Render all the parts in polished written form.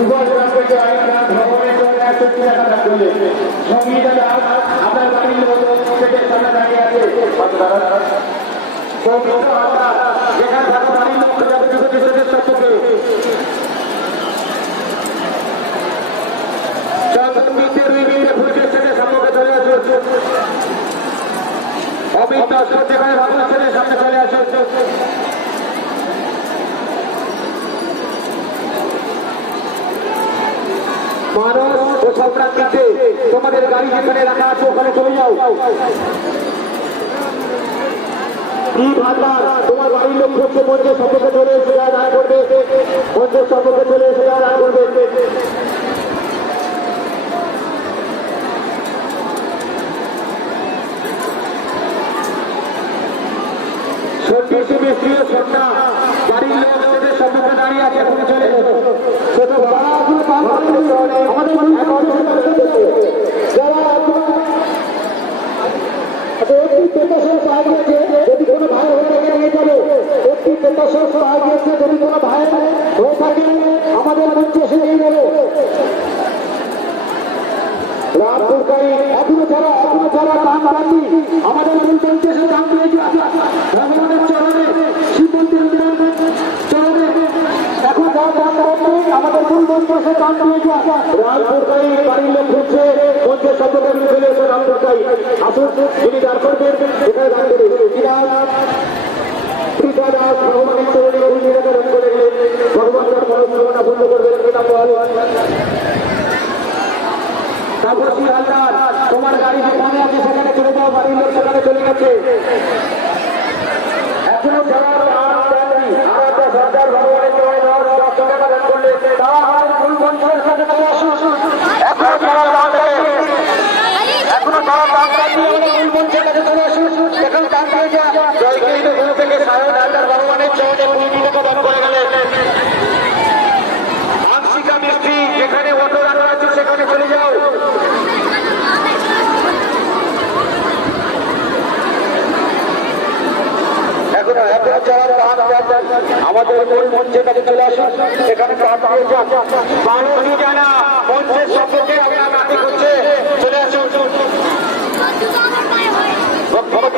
সুভাষ রামকে আইননাথ ভগবানের জন্য 150 টাকা দান করলেন। সঙ্গীতা দাস আপনার বাড়ির লোক থেকে সামনে দাঁড়িয়ে আছে। পবিত্র আত্মা যেখানে আপনার বাড়ির লোক প্রজাপতি সত্যকে চন্দ্রমিত্রের বিভিন্ন ভূমিকে ছেড়ে সামনে চলে আসে। অমিত দাস যেখানে ভাবনা ছেড়ে সামনে চলে আসে। মানুষ ও সংক্রান্তিতে তোমাদের গাড়ি যেখানে রাখা আছে ওখানে চলে যাও। কি ভাবনা তোমার বাড়ির লোক করছে মঞ্চের সম্পর্কে চলে এসে দান করবে। মঞ্চের সম্পর্কে চলে এসে দান করবে। সত্যি মিস্ত্রি ও সন্ধ্যা বাড়ির লোক সেদের সম্মুখে দাঁড়িয়ে আছে। এখন চলে ছোট যদি কোনো ভাই হয়ে নিয়ে যাবে একটি সাহায্য যদি কোনো ভাই হয়ে থাকে আমাদের মঞ্চে এসে নিয়ে যাবে। রামপুরকারী এখনো যারা দান পাননি আমাদের মূল মঞ্চে এসে দান দিয়েছে। ভগবানের চরণে শিবমন্দির চরণে এখন যারা দান পাননি আমাদের মূল মঞ্চে এসে দান দিয়েছে। রামপুরকারী বাড়ির লোক ঘুরছে মঞ্চের সম্পর্কে চলে এসে রামপুরকারী আসুন যিনি দান করবেন এখানে দান করবেন। ভগবানের চরণে দান করে গেলেন। ভগবান তার মনোকামনা পূর্ণ করবেন। তাপসী হালদার তোমার গাড়ি যেখানে আছে সেখানে চলে যাও। বাড়ির লোক সেখানে চলে গেছে। এখনো যারা সরকার ভগবানের চরণে 10 টাকা দান করলে তারা আমাদের মূল মঞ্চের সাথে চলে আসুন। এখনো যারা দান দেয়নি আমাদের মূল মঞ্চের কাছে চলে আসুন। এখন দান দিয়ে যা জয়গিরিত গুরু থেকে সায়ন হালদার ভগবানের চরণে 20 টাকা দান করে গেলেন। আংশিকা মিস্ত্রি যেখানে অটো রাখা আছে সেখানে চলে যাও। আমাদের মূল মঞ্চের কাছে চলে আসুন। এখানে মানুষই জানা মঞ্চের সম্পর্কে আপনার নাতি করছে চলে আসুন।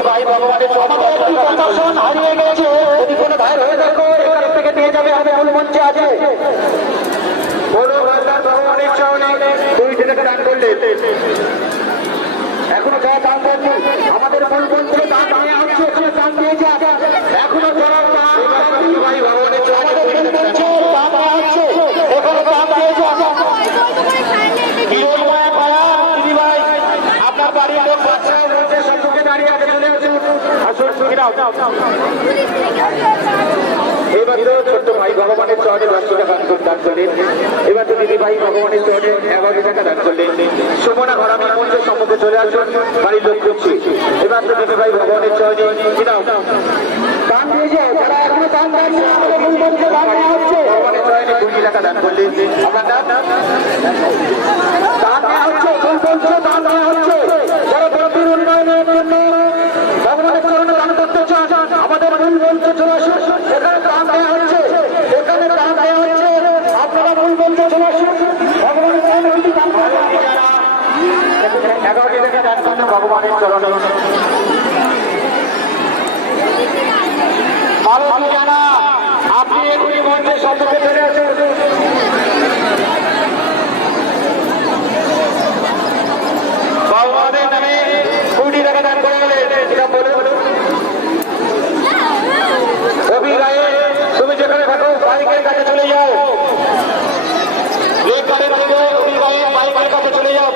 ভাই ভগবানের প্রদর্শন হারিয়ে গেছে। যদি কোনো ভাই হয়ে থাকো এখান থেকে নিয়ে যাবে। আমাদের মূল মঞ্চে আছে ভগবানের চরণে 2 টাকা দান করলে। এখনো যারা দান করেনি আমাদের মূল মঞ্চে দান দেওয়া হচ্ছে। এখানে দান দিয়ে যা। এখনো যারা ভাই ভগবানের চরণে দান দেওয়া হচ্ছে এখানে দান দিয়ে যা। ভাই আপনার বাড়ির লোক বাচ্চা মঞ্চের সম্মুখে দাঁড়িয়ে আছে চলে আসুন। এবার ছোট্ট ভাই ভগবানের চরণে 10 টাকা দান করলেন। এবার তো দিদি ভাই ভগবানের চরণে 11 টাকা দান করলেন। সুমনা ঘরামি মঞ্চের সম্মুখে চলে আসুন। বাড়ির লোক করছে। এবার তো দিদি ভাই ভগবানের চরণে দান দিয়ে যায়। যারা এখনো দান দেয়নি আমাদের মূল মঞ্চে দান দেওয়া হচ্ছে। ভগবানের চরণে 20 টাকা দান করলেন। আপনার দান দেওয়া হচ্ছে। মূল মঞ্চে দান দেওয়া হচ্ছে। যারা বড়দের উন্নয়নের জন্য ভগবানের চরণে দান করতে চান আমাদের মূল মঞ্চে চলে আসুন। এখানে দান দেওয়া হচ্ছে। এখানে দান দেওয়া হচ্ছে। আপনারা মূল মঞ্চে চলে আসুন। ভগবানের চরণে যদি দান করেন 11 টাকা দান করলেন ভগবানের চরণে। মালতী জানা আপনি এখনই মঞ্চের সম্মুখে চলে আসুন। ভগবানের নামে 20 টাকা দান করে গেলেন। এটা বলুন রবি রায়ে তুমি যেখানে থাকো বাইকের কাছে চলে যাও। বাইকের কাছে চলে যাও।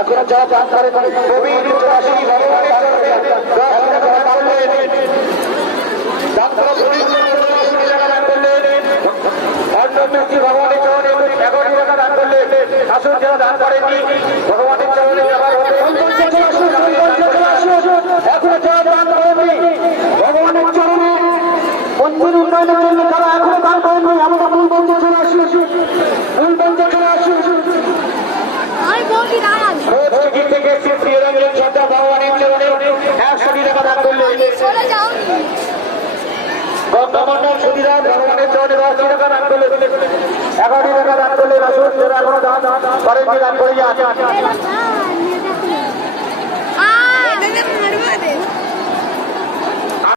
এখনো যারা দান করে রবি ভগবানের চরণে 11 টাকা দান করলেন। আসুন যারা দান করেননি ভগবানের চরণে এখনো যারা দান করেননি ভগবানের চরণে মন্দির উন্নয়নের জন্য তারা এখনো দান করেননি আমরা মূল মঞ্চে চলে আসুন। মূল মঞ্চে চলে আসুন। থেকে ভগবানের চরণে 100 টাকা দান করলেন। গঙ্গামন্ডল সুবিধা ভগবানের চরণে 10 টাকা দান করলেন। 11 টাকা দান যারা এখনো দান করেননি দান করে যান।